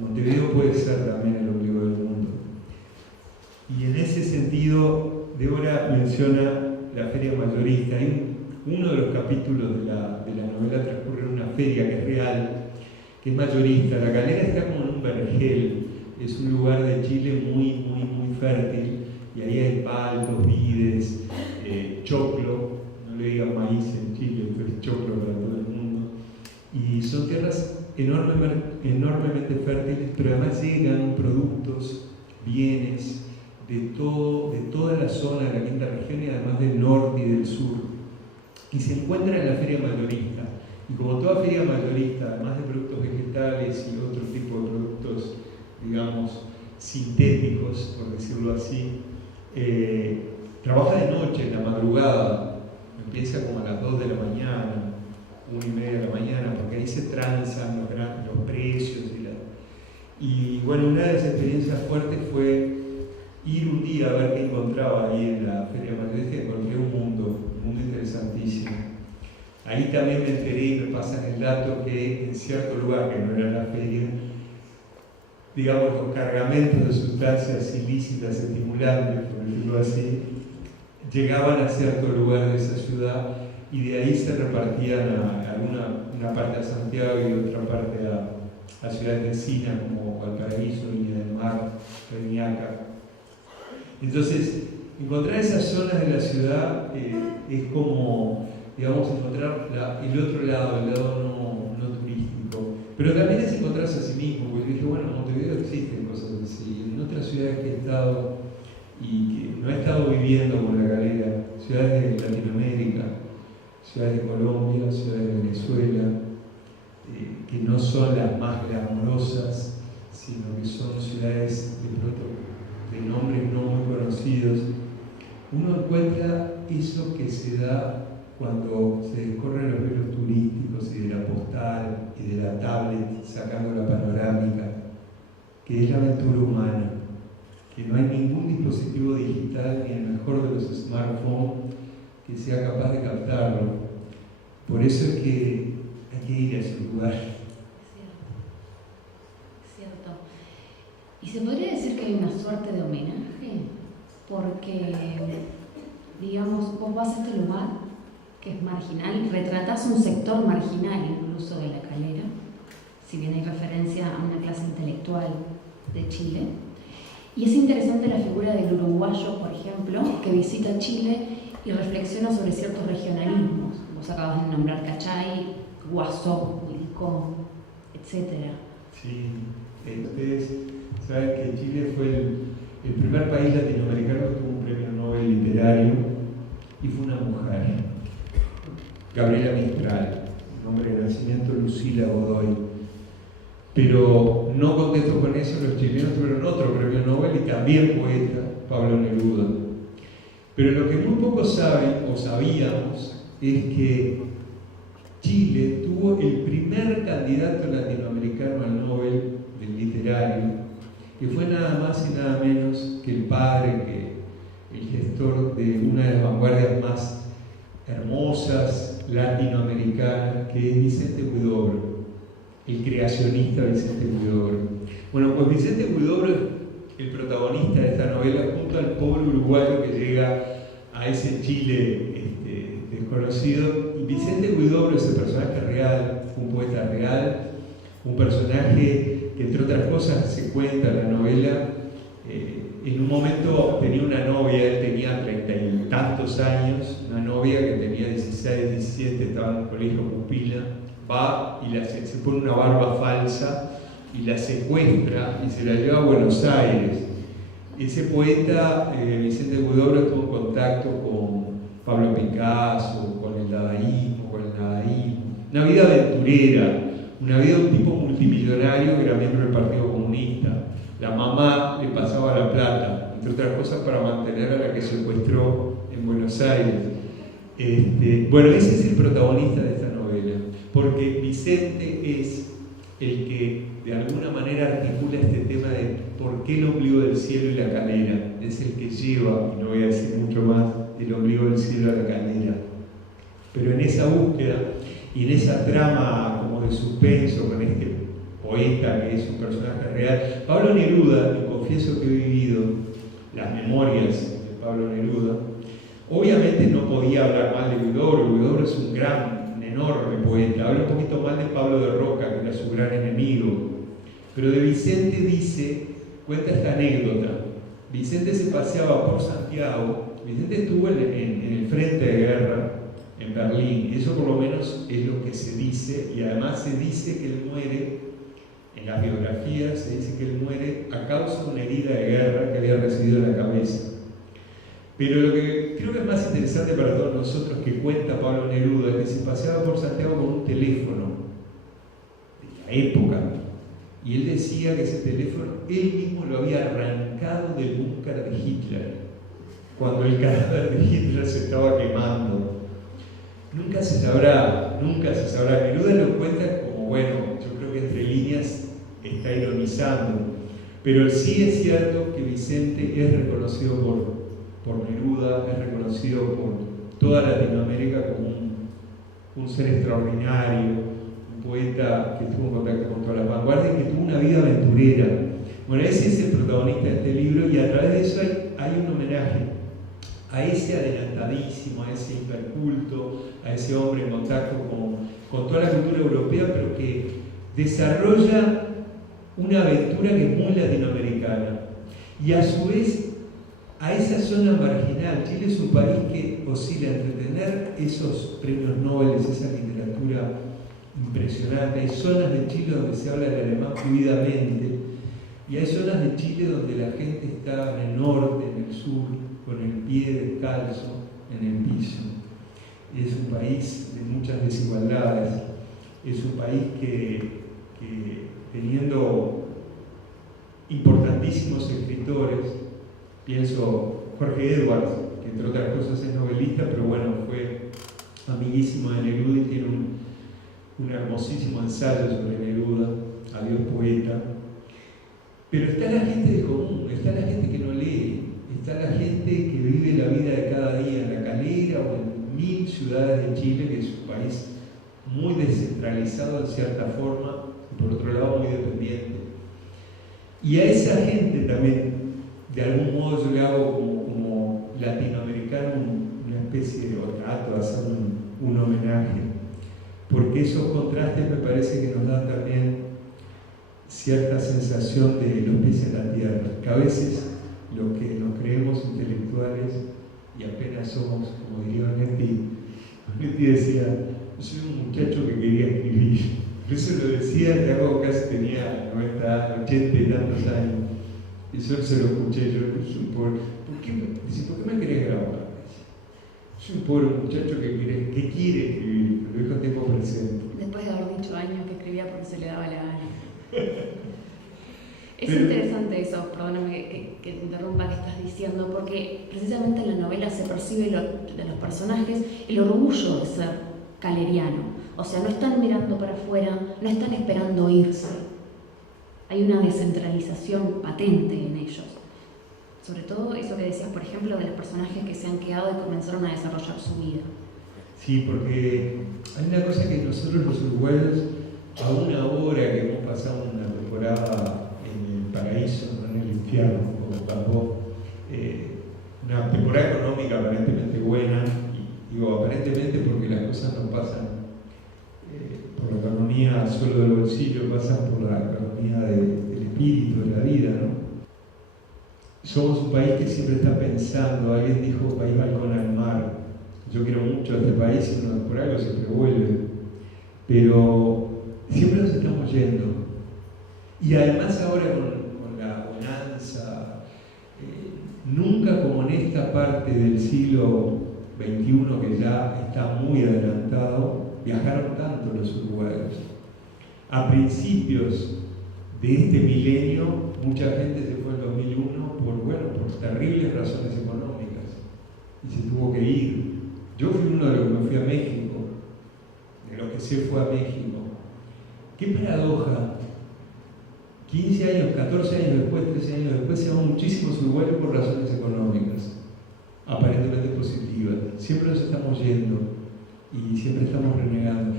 Montevideo puede ser también el ombligo del mundo. Y en ese sentido, Débora menciona la feria mayorista. Uno de los capítulos de la novela transcurre en una feria que es real, que es mayorista. La Calera está como en un vergel, es un lugar de Chile muy fértil, y ahí hay paltos, vides, choclo, no le digan maíz en Chile, pero es choclo para todo el mundo. Y son tierras enormemente fértiles, pero además llegan productos, bienes, de toda la zona de la quinta región y además del norte y del sur. Y se encuentra en la feria mayorista. Y como toda feria mayorista, además de productos vegetales y otro tipo de productos, digamos, sintéticos, por decirlo así, trabaja de noche, en la madrugada. Empieza como a las 2 de la mañana, 1:30 de la mañana, porque ahí se transan los precios. Y bueno, una de las experiencias fuertes fue ir un día a ver qué encontraba ahí en la feria mayorista. Encontré un mundo interesantísimo. Ahí también me enteré y me pasan el dato que en cierto lugar, que no era la feria, digamos, los cargamentos de sustancias ilícitas, estimulantes, por decirlo así, llegaban a cierto lugar de esa ciudad y de ahí se repartían a una parte a Santiago y otra parte a ciudades vecinas como Valparaíso, Viña del Mar, Reñaca. Entonces, encontrar esas zonas de la ciudad es como, digamos, encontrar el otro lado, el lado no turístico. Pero también es encontrarse a sí mismo, porque dije, bueno, en Montevideo existen cosas así. En otras ciudades que he estado y que no he estado viviendo con la Calera, ciudades de Latinoamérica, ciudades de Colombia, ciudades de Venezuela, que no son las más glamorosas, sino que son ciudades de pronto de nombres no muy conocidos. Uno encuentra eso que se da cuando se descorren los velos turísticos y de la postal y de la tablet sacando la panorámica, que es la aventura humana, que no hay ningún dispositivo digital, ni el mejor de los smartphones, que sea capaz de captarlo. Por eso es que hay que ir a ese lugar. Es cierto. ¿Y se podría decir que hay una suerte de homenaje? Porque, digamos, vos vas a este lugar que es marginal, retratás un sector marginal incluso de la Calera, si bien hay referencia a una clase intelectual de Chile. Y es interesante la figura del uruguayo, por ejemplo, que visita Chile y reflexiona sobre ciertos regionalismos. Vos acabas de nombrar Cachay, Guasó, Wilcó, etc. Sí, ustedes saben que Chile fue el primer país latinoamericano que tuvo un premio Nobel literario y fue una mujer, Gabriela Mistral, nombre de nacimiento Lucila Godoy. Pero no contentos con eso, los chilenos tuvieron otro premio Nobel y también poeta, Pablo Neruda. Pero lo que muy pocos saben o sabíamos es que Chile tuvo el primer candidato latinoamericano al Nobel del literario, que fue nada más y nada menos que el padre, que el gestor de una de las vanguardias más hermosas latinoamericanas, que es Vicente Huidobro, el creacionista Vicente Huidobro. Bueno, pues Vicente Huidobro es el protagonista de esta novela, junto al pobre uruguayo que llega a ese Chile desconocido. Y Vicente Huidobro es el personaje real, un poeta real, un personaje que, entre otras cosas, se cuenta en la novela. En un momento tenía una novia, él tenía 30 y tantos años, una novia que tenía 16, 17, estaba en un colegio pupila, va y se pone una barba falsa y la secuestra y se la lleva a Buenos Aires. Ese poeta, Vicente Huidobro, tuvo contacto con Pablo Picasso, con el dadaísmo, con el nadaísmo, una vida aventurera, una vida de un tipo multimillonario que era miembro del Partido Comunista. La mamá le pasaba la plata, entre otras cosas, para mantener a la que secuestró en Buenos Aires. Bueno, ese es el protagonista de esta novela, porque Vicente es el que de alguna manera articula este tema de por qué el ombligo del cielo y la Calera. Es el que lleva, y no voy a decir mucho más, el ombligo del cielo a la Calera. Pero en esa búsqueda y en esa trama como de suspenso con este poeta que es un personaje real. Pablo Neruda, me confieso que he vivido las memorias de Pablo Neruda. Obviamente no podía hablar mal de Huidobro. Huidobro es un enorme poeta. Habla un poquito mal de Pablo de Roca, que era su gran enemigo. Pero de Vicente cuenta esta anécdota. Vicente se paseaba por Santiago. Vicente estuvo en el frente de guerra en Berlín. Eso por lo menos es lo que se dice. Y además se dice que él muere, en las biografías se dice que él muere a causa de una herida de guerra que había recibido en la cabeza. Pero lo que creo que es más interesante para todos nosotros que cuenta Pablo Neruda es que se paseaba por Santiago con un teléfono de la época. Y él decía que ese teléfono él mismo lo había arrancado del búnker de Hitler, cuando el cadáver de Hitler se estaba quemando. Nunca se sabrá. Neruda lo cuenta como, bueno, yo creo que entre líneas está ironizando. Pero sí es cierto que Vicente es reconocido por Neruda, es reconocido por toda Latinoamérica como un ser extraordinario, un poeta que estuvo en contacto con todas las vanguardias y que tuvo una vida aventurera. Bueno, ese es el protagonista de este libro y a través de eso hay un homenaje a ese adelantadísimo, a ese hiperculto, a ese hombre en contacto con toda la cultura europea, pero que desarrolla una aventura que es muy latinoamericana. Y a su vez, a esa zona marginal. Chile es un país que oscila entre tener esos premios Nobel, esa literatura impresionante. Hay zonas de Chile donde se habla el alemán fluidamente y hay zonas de Chile donde la gente está en el norte, en el sur, con el pie descalzo en el piso. Es un país de muchas desigualdades. Es un país que teniendo importantísimos escritores, pienso Jorge Edwards, que entre otras cosas es novelista, pero bueno, fue amiguísimo de Neruda y tiene un hermosísimo ensayo sobre Neruda, Adiós poeta. Pero está la gente del común, está la gente que no lee, está la gente que vive la vida de cada día en La Calera o en 1000 ciudades de Chile, que es un país muy descentralizado en cierta forma, y por otro lado muy dependiente. Y a esa gente también, de algún modo yo le hago como latinoamericano una especie de trato de hacer un homenaje, porque esos contrastes me parece que nos dan también cierta sensación de los pies en la tierra, que a veces los que nos creemos intelectuales y apenas somos, como diría Onetti decía, yo soy un muchacho que quería escribir. Eso lo decía ya cuando casi tenía 90, 80 y tantos años. Y eso se lo escuché yo. ¿Por qué me querés grabar? Soy un pobre muchacho que quiere escribir, pero dijo tiempo presente. Después de haber dicho años que escribía porque se le daba la gana. Es interesante eso, perdóname que te interrumpa, que estás diciendo, porque precisamente en la novela se percibe de los personajes el orgullo de ser caleriano. O sea, no están mirando para afuera, no están esperando irse. Hay una descentralización patente en ellos. Sobre todo eso que decías, por ejemplo, de los personajes que se han quedado y comenzaron a desarrollar su vida. Sí, porque hay una cosa que nosotros los uruguayos, aún ahora que hemos pasado una temporada en el paraíso, no en el infierno, como cuando una temporada económica aparentemente buena, y digo aparentemente porque las cosas no pasan por la economía solo del bolsillo, pasan por la economía del espíritu, de la vida, ¿no? Somos un país que siempre está pensando, alguien dijo país balcón al mar. Yo quiero mucho a este país y uno por algo siempre vuelve, pero siempre nos estamos yendo. Y además ahora con la bonanza, nunca como en esta parte del siglo XXI que ya está muy adelantado, viajaron tanto los uruguayos. A principios de este milenio, mucha gente se fue en 2001 por terribles razones económicas y se tuvo que ir. Yo fui uno de los que me fui a México, de los que se fue a México. Qué paradoja. 15 años, 14 años después, 13 años después, se van muchísimos uruguayos por razones económicas, aparentemente positivas. Siempre nos estamos yendo y siempre estamos renegando.